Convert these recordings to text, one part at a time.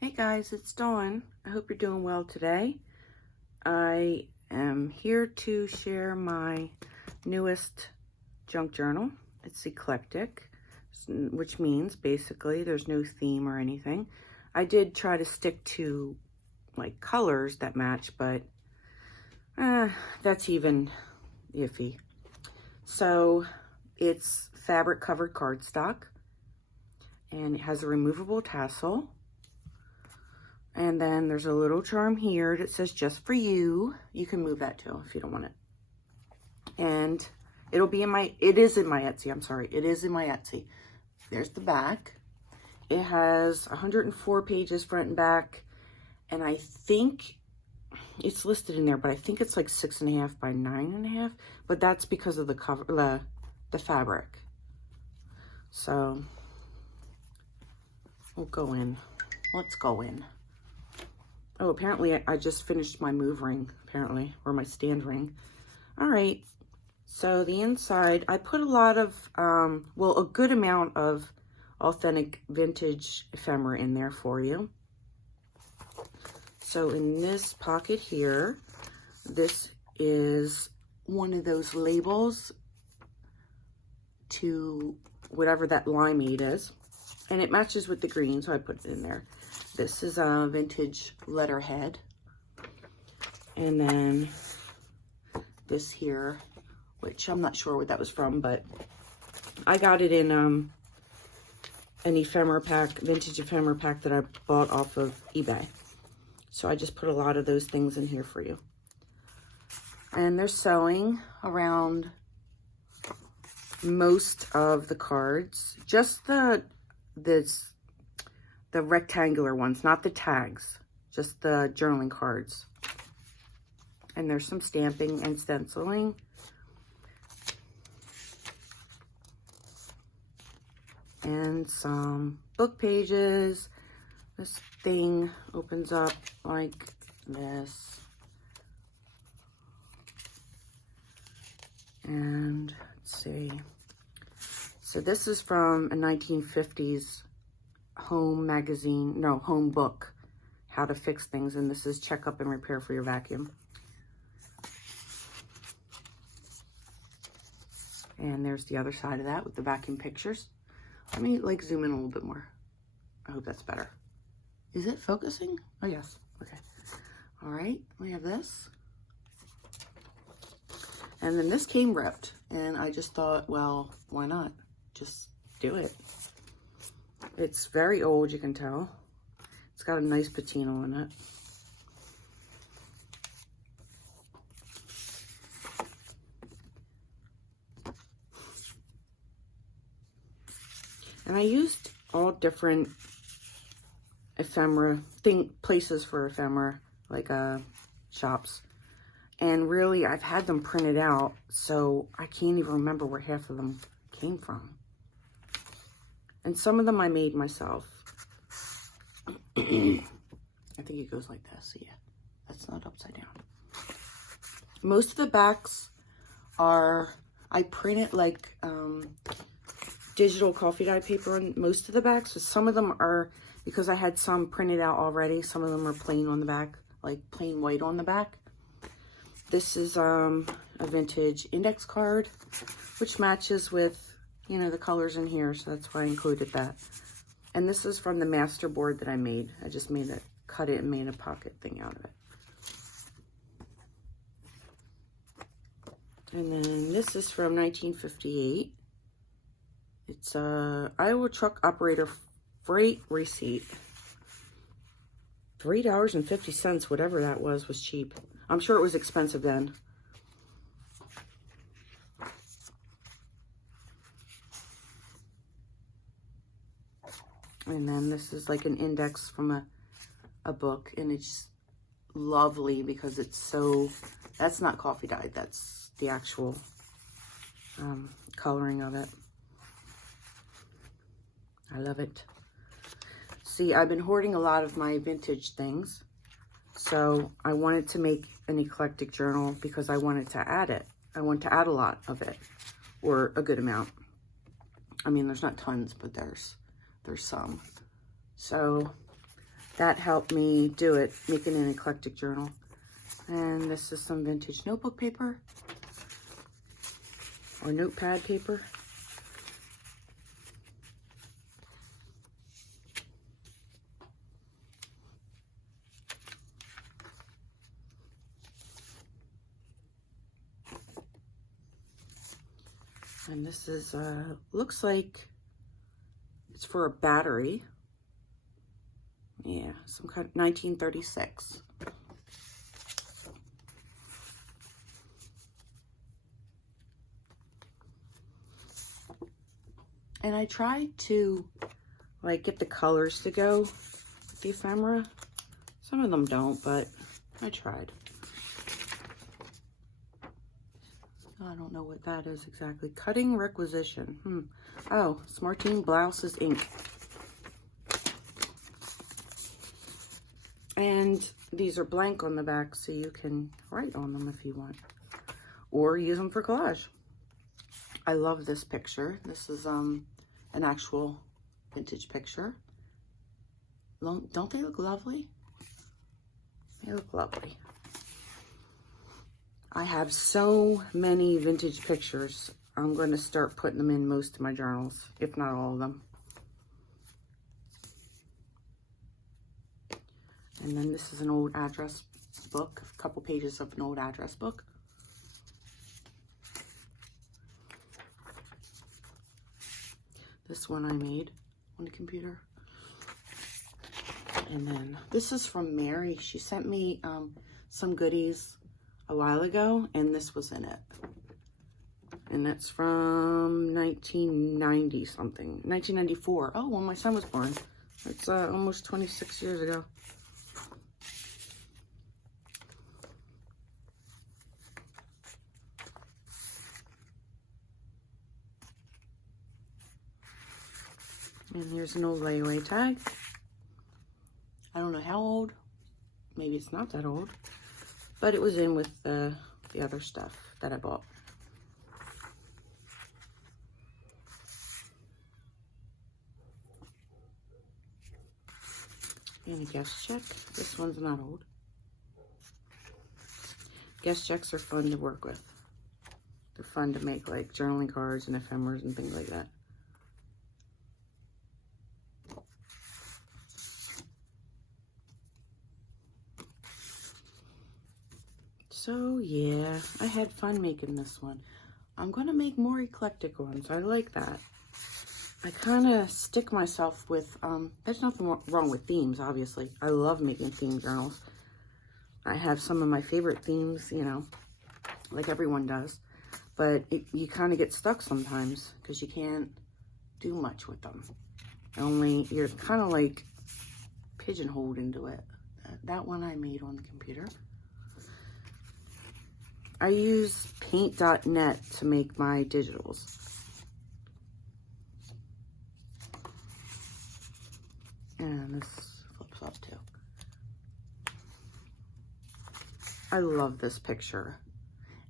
Hey guys, it's Dawn. I hope you're doing well today. I am here to share my newest junk journal. It's eclectic, which means basically there's no theme or anything. I did try to stick to like colors that match, but that's even iffy. So it's fabric covered cardstock and it has a removable tassel. And then there's a little charm here that says just for you. You can move that too if you don't want it. And it is in my Etsy, I'm sorry. It is in my Etsy. There's the back. It has 104 pages front and back. And I think it's listed in there, but I think it's like 6.5 by 9.5. But that's because of the cover, the fabric. So we'll go in. Let's go in. Oh, apparently I just finished my move ring, apparently, or my stand ring. All right, so the inside, I put a lot of, well, a good amount of authentic vintage ephemera in there for you. So in this pocket here, this is one of those labels to whatever that limeade is. And it matches with the green, so I put it in there. This is a vintage letterhead. And then this here, which I'm not sure where that was from, but I got it in an ephemera pack, vintage ephemera pack that I bought off of eBay. So I just put a lot of those things in here for you. And they're sewing around most of the cards, just the rectangular ones, not the tags, just the journaling cards. And there's some stamping and stenciling. And some book pages. This thing opens up like this. And let's see. So this is from a 1950s home magazine, no, home book, how to fix things. And this is check up and repair for your vacuum. And there's the other side of that with the vacuum pictures. Let me like zoom in a little bit more. I hope that's better. Is it focusing? Oh yes, okay. All right, we have this. And then this came ripped and I just thought, well, why not? Just do it. It's very old, you can tell. It's got a nice patina in it. And I used all different ephemera, places for ephemera, like shops. And really, I've had them printed out, so I can't even remember where half of them came from. And some of them I made myself. I think it goes like this. Yeah, that's not upside down. Most of the backs are, I printed like digital coffee dye paper on most of the backs. So some of them are, because I had some printed out already, some of them are plain on the back, like plain white on the back. This is a vintage index card, which matches with, you know, the colors in here, so that's why I included that. And this is from the master board that I made. I just made it, cut it and made a pocket thing out of it. And then this is from 1958. It's a Iowa truck operator freight receipt. $3.50, whatever that was cheap. I'm sure it was expensive then. And then this is like an index from a book, and it's lovely because it's so, that's not coffee dyed, that's the actual coloring of it. I love it. See, I've been hoarding a lot of my vintage things, so I wanted to make an eclectic journal because I wanted to add it. I want to add a lot of it, or a good amount. I mean, there's not tons, but there's some. So that helped me do it, making an eclectic journal. And this is some vintage notebook paper or notepad paper. And this is, looks like it's for a battery. Yeah, some kind of 1936. And I tried to, like, get the colors to go with the ephemera. Some of them don't, but I tried. I don't know what that is exactly. Cutting requisition. Oh, Smartine Blouses ink. And these are blank on the back, so you can write on them if you want. Or use them for collage. I love this picture. This is an actual vintage picture. Don't they look lovely? They look lovely. I have so many vintage pictures. I'm going to start putting them in most of my journals, if not all of them. And then this is an old address book, a couple pages of an old address book. This one I made on the computer. And then this is from Mary. She sent me some goodies a while ago, and this was in it. And that's from 1990 something, 1994. Oh, when my son was born. It's almost 26 years ago. And here's an old layaway tag. I don't know how old. Maybe it's not that old. But it was in with the other stuff that I bought. And a guest check. This one's not old. Guest checks are fun to work with. They're fun to make, like journaling cards and ephemeras and things like that. So yeah, I had fun making this one. I'm gonna make more eclectic ones. I like that. I kind of stick myself with, there's nothing wrong with themes, obviously. I love making theme journals. I have some of my favorite themes, you know, like everyone does. But you kind of get stuck sometimes because you can't do much with them. You're kind of like pigeonholed into it. That one I made on the computer. I use paint.net to make my digitals. And this flips up too. I love this picture.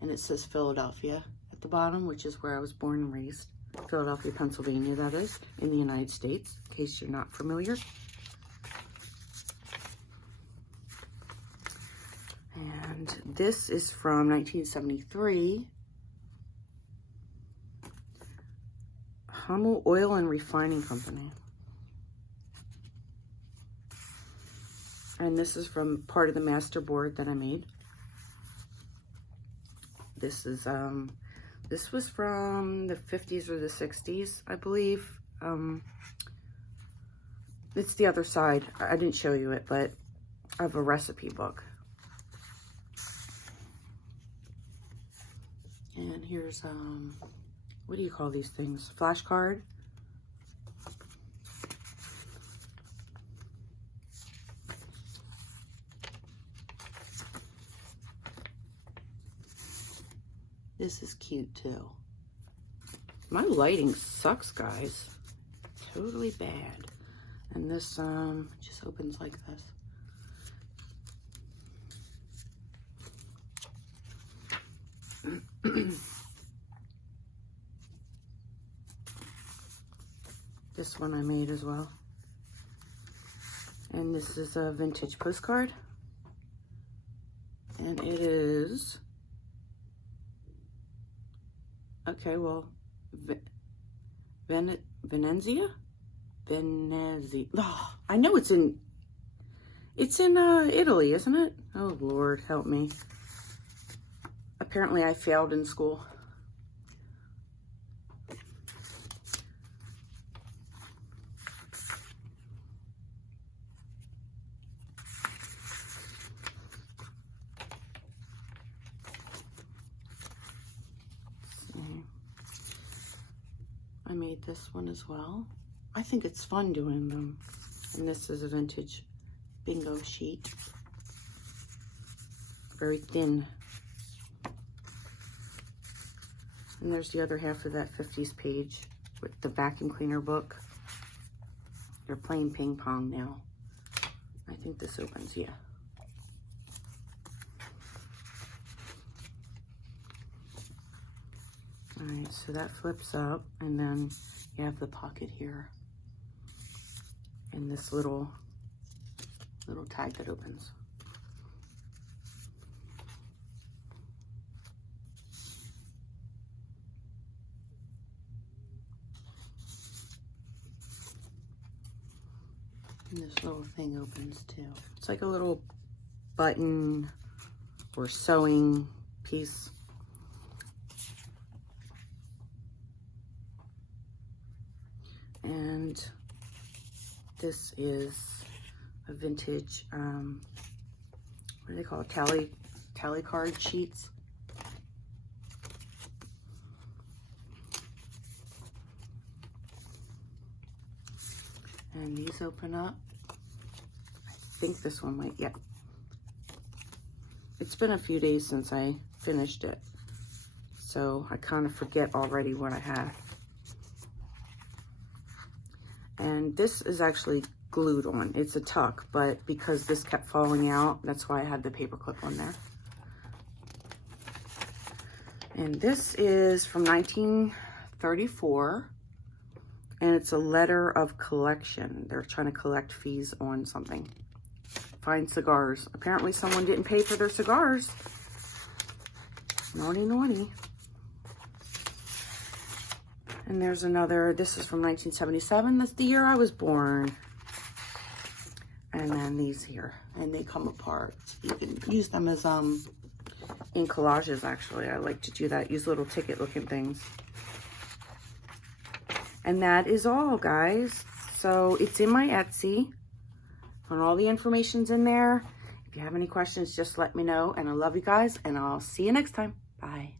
And it says Philadelphia at the bottom, which is where I was born and raised. Philadelphia, Pennsylvania, that is, in the United States, in case you're not familiar. And this is from 1973. Hummel Oil and Refining Company. And this is from part of the master board that I made. This is, this was from the 50s or the 60s, I believe. It's the other side. I didn't show you it, but I have a recipe book. And here's, what do you call these things? Flashcard. This is cute too. My lighting sucks, guys. Totally bad. And this just opens like this. This one I made as well. And this is a vintage postcard. And it is, okay, well, Venezia? Oh, I know it's in Italy, isn't it? Oh, Lord, help me. Apparently, I failed in school. I made this one as well. I think it's fun doing them. And this is a vintage bingo sheet. Very thin. And there's the other half of that 50s page with the vacuum cleaner book. They're playing ping pong now. I think this opens, yeah. All right, so that flips up, and then you have the pocket here, and this little tag that opens. And this little thing opens too. It's like a little button or sewing piece. And this is a vintage, what do they call it? Tally card sheets. And these open up. I think this one might, yeah. It's been a few days since I finished it, so I kind of forget already what I have. And this is actually glued on. It's a tuck, but because this kept falling out, that's why I had the paper clip on there. And this is from 1934, and it's a letter of collection. They're trying to collect fees on something. Find cigars. Apparently someone didn't pay for their cigars. Naughty, naughty. And there's another, this is from 1977. That's the year I was born. And then these here, and they come apart. You can use them as, in collages, actually. I like to do that, use little ticket looking things. And that is all, guys. So it's in my Etsy, and all the information's in there. If you have any questions, just let me know. And I love you guys, and I'll see you next time. Bye.